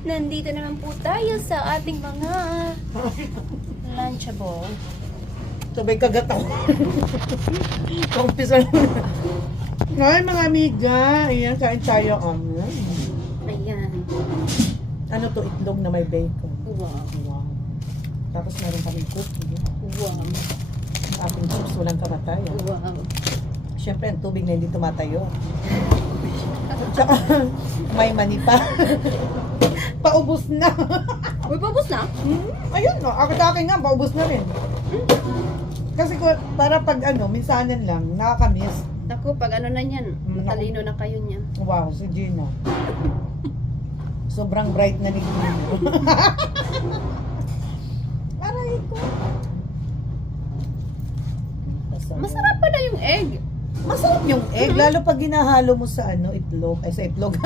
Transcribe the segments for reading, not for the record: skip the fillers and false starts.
Nandito naman po tayo sa ating mga Lunchable. Sabay kagat ako. Kumpisa lang. Ngayon mga amiga, ayan, kain tayo. Ayan. Ano to, itlog na may bacon. Wow. Wow. Tapos meron kami cookie. Wow. Ang ating chips, walang kamatayan. Wow. Siyempre, ang tubig na hindi tumatayo. Tsaka, may mani pa. Paubos na. Uy, paubos na? Ayun, no. Ako nga, paubos na rin. Kasi para pag minsanan lang, nakakamiss. Naku, pag ano na yan, matalino na kayo niya. Wow, si Gina. Sobrang bright na ni Gina. Aray ko. Masarap pa na yung egg. Masarap yung egg, lalo pag ginahalo mo sa itlog. Ay, sa itlog.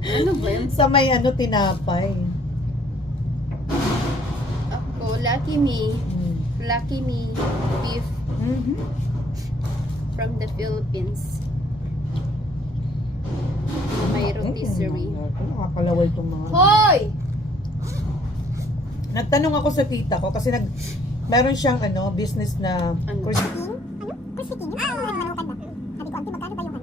Ano ba yun? Sa may tinapay. Ako, Lucky Me. Lucky Me beef from the Philippines. May rotisserie. Nakakalawal itong mga... Hoy! Nagtanong ako sa tita ko kasi meron siyang business na Ano? Crispy King. Manukan na. Sabi ko, auntie, magkano ba yung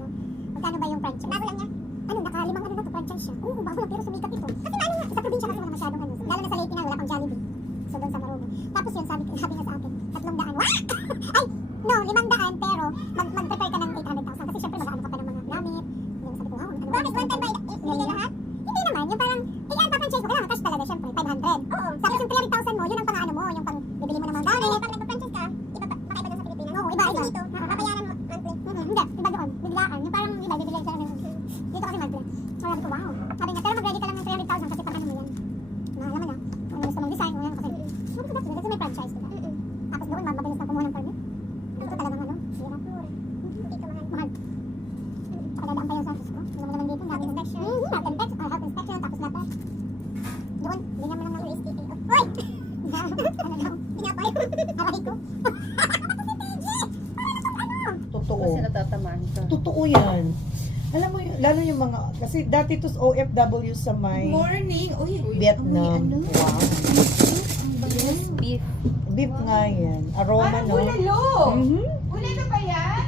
Magkano ba yung franchise? Bago lang niya. Naka-limang na to, franchise siya. Oo, bago lang, pero sumikat ito. Kasi ano nga, sa probinsya kasi wala masyadong lalo na sa Leyte na, wala pang Jollibee. So, doon sa Marogo. Tapos yun, sabi niya sa akin, 300. Wah! Ay! No, 500, pero mag-prepare ka ng 800,000. Kasi syempre, mag-ano ka pa ng mga gamit. Yung sabi ko, wow, ano ba? Bakit one time by ibigay lahat? Hindi naman, yung parang, kaya pa-franchise mo, kailangan cash talaga, syempre, 500. Oo. Tapos yung 300,000 mo, yun ang pang-ano mo, yung pang bibili mo ng mga gamit. Pag nagpa-franchise ka, makaiba doon sa Pilipinas. Oo, iba dito. Babayaran mo monthly. Hindi, iba doon. Biglaan. Yung parang, iba, bibigay sa amin. Dito kasi monthly. So, sabi ko, wow. Sabi niya, pero mag-ready ka lang ng 300,000 kasi pang ano mo yan. Alam mo na, kung gusto mong design mo yan kasi, sabi ko, kasi may franchise, diba? Tapos doon, mabilis na kumuha ng permit. Dito talagang hirap. Dito mahal. Pakadadaan pa yung service ko. Hindi mo naman dito, health inspection. Health inspection, tapos lahat. Doon, bigyan mo lang ng USDA. Hoy! Ano daw? Pinapay. Aray ko. Totoo. Kasi natatamaan ka. Totoo yan. Alam mo, lalo yung mga, kasi dati to OFW sa may Morning. Uy, Vietnam. Ano? Wow. Yes, beef. Beef nga yan. Aroma, Parang no? bulalo. Mhm. Bulalo ba yan?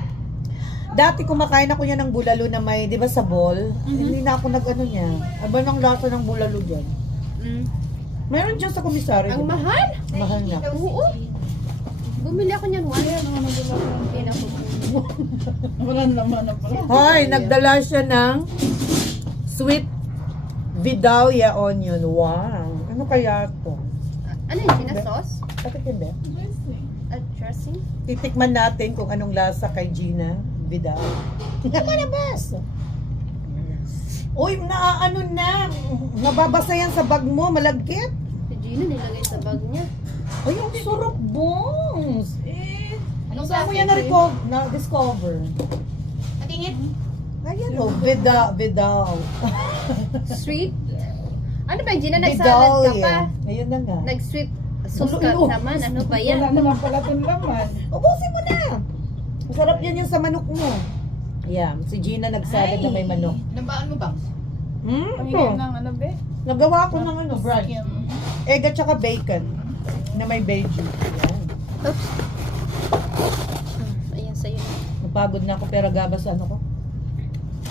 Dati kumakain ako niya ng bulalo na may, di ba sa ball? Hindi na ako nag-ano niya. Aba ng lasa ng bulalo dyan. Meron dyan sa komisaryo. Ang diba? mahal? Mahal na. Oo. Bumili ako niyan one. Wala naman na pala. Hoy, nagdala siya ng sweet Vidalia onion. Wow. Ano kaya to? Ano yung sauce? Bakit hindi? At dressing? Titikman natin kung anong lasa kay Gina Vidal. Malabas! Uy, ano na? Nababasa yan sa bag mo, malagkit. Si Gina nilagay sa bag niya. Ay, ang sarap, bongs. Anong Saan mo yan na-discover? Patingin. Ayan o, Vidal. Sweet? Ano ba, Gina? Nagsalad ka pa? Ayun na nga. Nag-sweet sauce ka Ulo. naman. Ano ba yan? Wala naman pala itong laman. Ubusin mo na. Masarap yan yung sa manok mo. Yeah, si Gina nagsalad na may manok. Nabaan mo ba? Ito. ng ano be? Nagawa ko ng brunch. Egg at saka bacon na may veggie. Ayan. Oops. Ayan sa'yo. Napagod na ako pero gabas ko.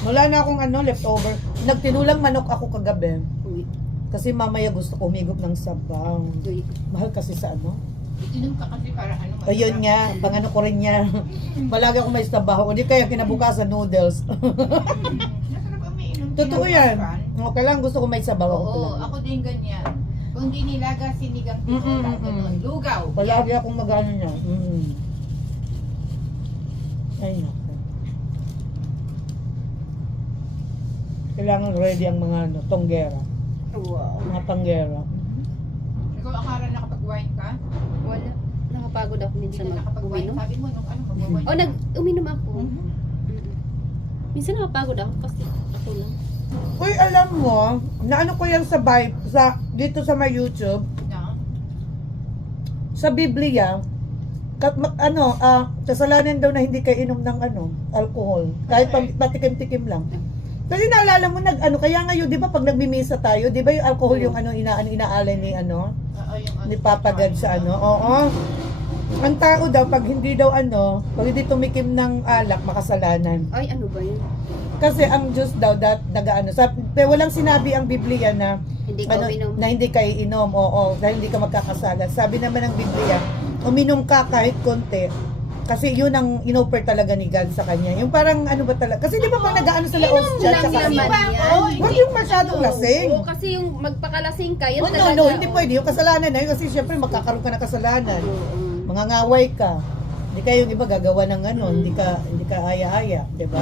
Wala na akong leftover. Nagtinulang manok ako kagabi. Uy. Kasi mamaya gusto ko humigop ng sabaw. Uy. Mahal kasi sa Inom ka kasi para ano. Ayun nga, pang ko rin niya. Palagi ako may sabaw. O di kaya kinabukasan noodles. Nasarap ang may inom. Totoo yan. Okay lang, gusto ko may sabaw ako. Oo, lang. ako din ganyan. Kung di nilaga, sinigang tinola, ganun. Lugaw. Palagi akong magano niya. Ay, naku. Kailangan ready ang mga tonggera. Wow. Mga tanggera. Ikaw akala nakapag-wine ka? Wala. Nakapagod ako minsan Hindi ka nakapag-wine. uminom. Sabi mo nung mag-wine. O, uminom ako. Mhm. Minsan nakapagod ako kasi ako lang. Uy, alam mo, naano ko yan sa dito sa my YouTube, Na? sa Biblia, kasalanan daw na hindi kayo inom ng alcohol. Kahit patikim-tikim lang. Kasi naalala mo, kaya ngayon, di ba pag nagmimisa tayo, di ba yung alcohol yung inaalay ni ni Papa God sa oo. Ang tao daw, pag hindi tumikim ng alak, makasalanan. Ay, ano ba yun? Kasi ang Diyos daw, pero walang sinabi ang Biblia na, Hindi ka uminom. na hindi kayo inom, dahil hindi ka magkakasala. Sabi naman ng Biblia, uminom ka kahit konti, kasi yun ang inoffer talaga ni God sa kanya. Yung parang ba talaga, kasi di ba pag nag-ano sa laos dyan, lang tsaka naman yan. huwag yung masyadong lasing. Oo, kasi yung magpakalasing ka, yun No, talaga. no, hindi pwede. Yung kasalanan na yun, kasi syempre magkakaroon ka ng kasalanan. Mangangaway ka. Hindi kayo yung iba gagawa ng hindi ka aya-aya, di ba?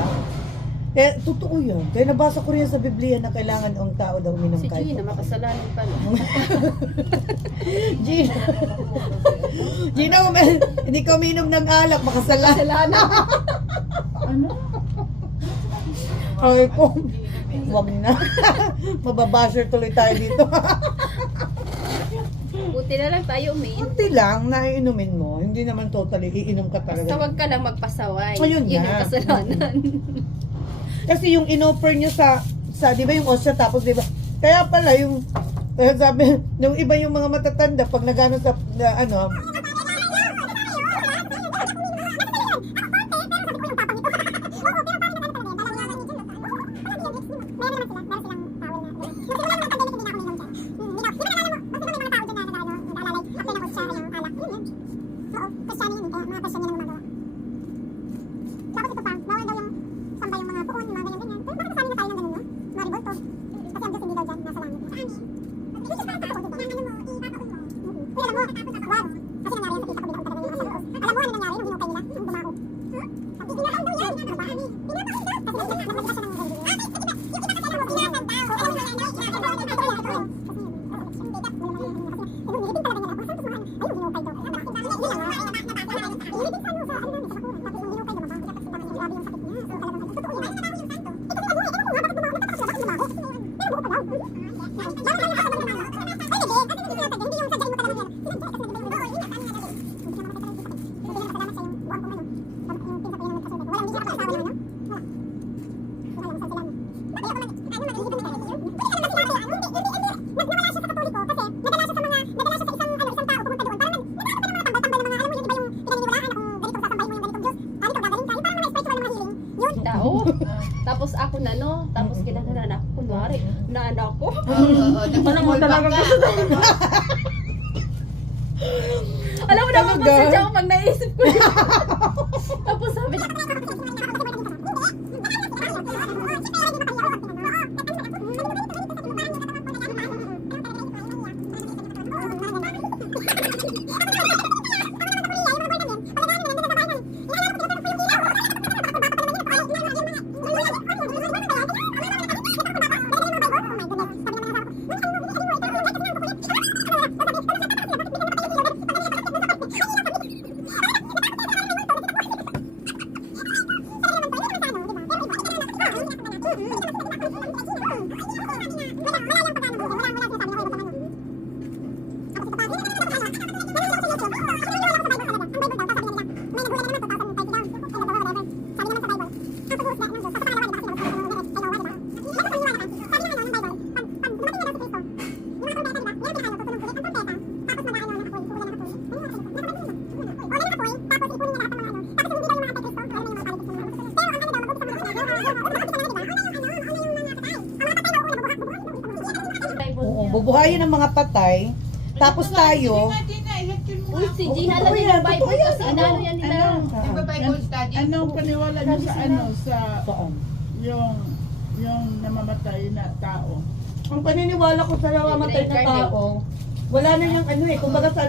Kaya totoo yun. Kaya nabasa ko rin sa Biblia na kailangan ang tao daw uminom Si kahit Gina, makasalanan pala. Gina. Gina, hindi ka uminom ng alak, makasalanan. Ano? Ay ko, wag na. Mababasher tuloy tayo dito. Buti na lang tayo umiin. Kunti lang na iinumin mo. Hindi naman totally iinom ka Basta talaga. wag ka lang magpasaway. Ayun Yun nga. ang kasalanan. Kasi yung inoffer nyo sa di ba yung osya, tapos di ba, kaya pala yung, sabi, yung iba yung mga matatanda, pag nagano sa, Tao. Tapos ako tapos kinakanan ako. Kunwari, naanak ko. Parang mo talaga Alam mo naman kung sadya ako pag naisip ko yun. Tapos sabi na, bubuhayin ng mga patay, tapos tayo, uy, si Gina lang yung Bible kasi inano yan nila. Di ba Bible study? Anong paniwala niyo sa saan? yung namamatay na tao? Ang paniniwala ko sa namamatay na tao, wala na yung kumbaga sa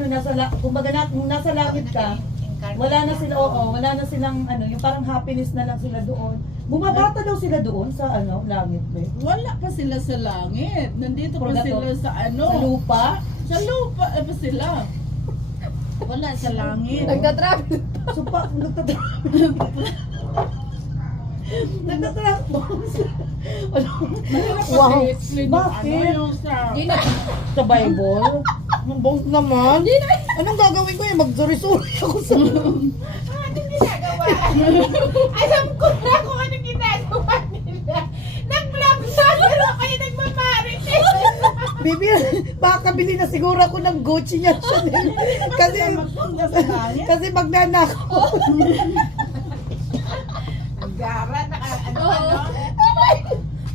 kumbaga nasa langit ka, wala na sila, wala na silang yung parang happiness na lang sila doon. Bumabata daw sila doon sa langit, be. Wala pa sila sa langit. Nandito pa sila sa Sa lupa. Sa lupa pa sila. Wala sa langit. Nagka-travel. So nagtatrabaho sila. Wow. Bakit? Yung sa... Gina, Sa Bible? Ang boss naman. Anong gagawin ko Mag-suri-suri ako sa... Anong ginagawa? Alam ko na kung anong ginagawa nila. Bibi, baka kabili na siguro ako ng Gucci niya. Chanel. Kasi, Nasa langit. kasi magnanakaw. Ang gara, ano.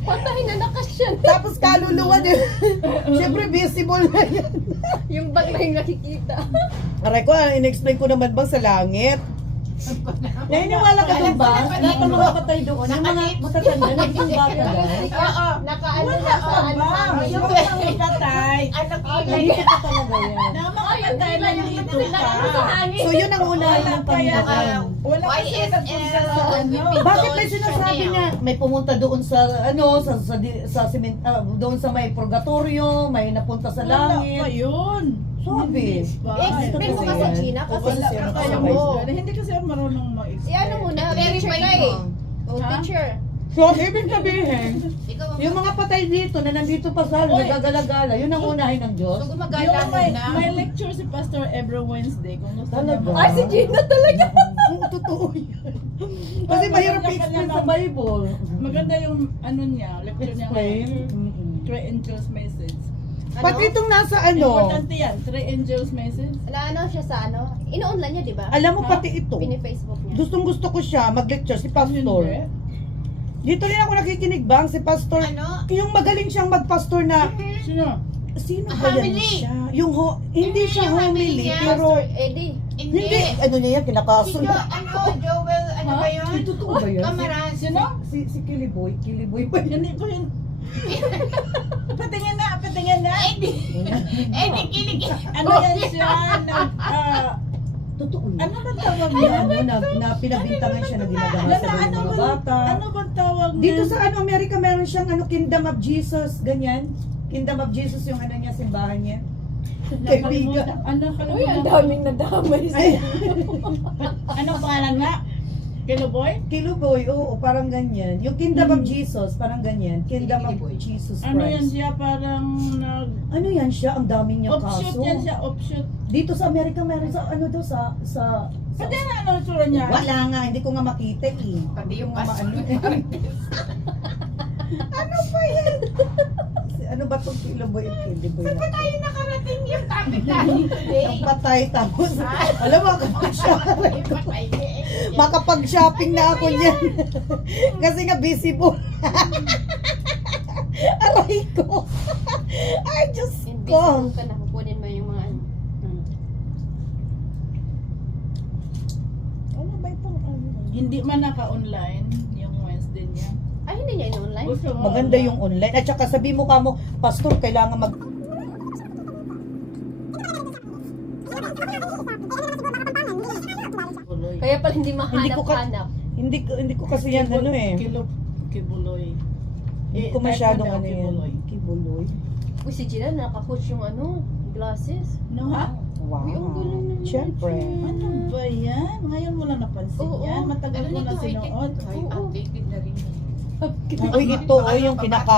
Patay na nakasyan. Tapos kaluluwa din. Siyempre visible na yan. Yung bag na yung nakikita. Aray ko, in-explain ko naman bang sa langit? Naniniwala ka doon ba? Lahat ng mga patay doon, yung mga matatanda, naging bata daw. Oo. Nakaano Wala na sa ka ano ba? namin. Yung mga patay. Ano Hindi ka talaga yan. Na mga patay na dito ka. So yun ang unahin ng Panginoon. Wala kasi nagpunta sa ano. Bakit may sinasabi niya? May pumunta doon sa ano, sa cement, doon sa may purgatorio, may napunta sa Wala pa langit. yun. Sabi. I-explain mo kasi, Gina, kasi Wala siya ka nakasabay. kayong mo. Hindi kasi ako marunong mag-explain. ano muna, teacher ka Verify eh. mo. Oh, Ha? teacher. So, ibig sabihin, Ikaw ang yung mga patay dito na nandito pa sa Oy. nagagala-gala, yun ang unahin ng Diyos. So gumagala Yung muna. may lecture si Pastor every Wednesday. Kung gusto Talaga? niya Ay, si Gina talaga. Oo, totoo yan. Kasi mahirap i-explain sa Bible. Maganda yung ano niya, lecture niya. Explain. Three Angels Message. Pati itong nasa ano, Importante yan, Three Angels Message. Ano siya sa ano? Ino-online niya, di ba? alam mo pati ito, Pini-Facebook niya. gustong gusto ko siya mag-lecture si Pastor. Hindi. Dito rin ako nakikinig bang si Pastor, Ano? yung magaling siyang magpastor na, Sino? sino ba yan Homily. siya? Yung hindi siya Yung homily, homily niya. pero, Pastor Eddie. hindi, ano niya yan, Si kinakaso na. Joel, ano ba yun? Ay, totoo ba yan? Kamaran. Sino? Si Kiliboy ba yan? Hindi ko yun. Patingin na, patingin na. Eh, di kinig. Ano yan siya? Totoo yan. Ano ba tawag Na, niya? ano, na pinabintangan siya na ginagawa Ano, sa ano mga ba? bata. Ano ba tawag Dito niya? sa ano, Amerika, meron siyang ano, Kingdom of Jesus, ganyan. Kingdom of Jesus yung ano niya, simbahan niya. Kaibigan. Ano Uy, ang kalimutan? daming nadamay sa Ay, Anong pangalan nga? Kiloboy? Kiluboy, oo, parang ganyan. Yung Kingdom of Jesus, parang ganyan. Kingdom of Kiluboy. Jesus Christ. Ano yan siya? Parang nag... Ano yan siya? Ang daming niyang Offshoot kaso. yan siya, offshoot. Dito sa Amerika, meron sa ano daw, sa Pati na ano yung tsura niya? wala nga, hindi ko nga makita eh. Pati yung Nga pastor. maano eh. Ano ba yan? Ano ba itong Kiluboy? Kiluboy na. Tayo nakarating yung topic natin Ang today. patay tapos, alam mo, makapag-shopping na ako niyan. Kasi nga busy po. Aray ko. Ay, Diyos Invisible ko. ka na, kukunin mo yung mga ano. Ano ba itong ano? Hindi man naka-online yung Wednesday niya. Ay, hindi niya ino-online? Gusto mo Maganda online? yung online. At saka sabi mo ka mo, Pastor, kailangan mag... Kibuloy. Kaya pala hindi Hindi ko ka- mahanap-hanap. Hindi ko kasi yan ano eh. Kibuloy. Hindi ko type masyadong mo daw, ano yan. Kibuloy. Kibuloy. Uy, si Gina, naka-coach yung ano, glasses. No ha? Wow. Uy, ang galing naman. Siyempre. Ano ba yan? Ngayon mo lang napansin Oo. yan. Matagal mo na sinuot. Outdated na rin. Uy, ito, yung kinaka...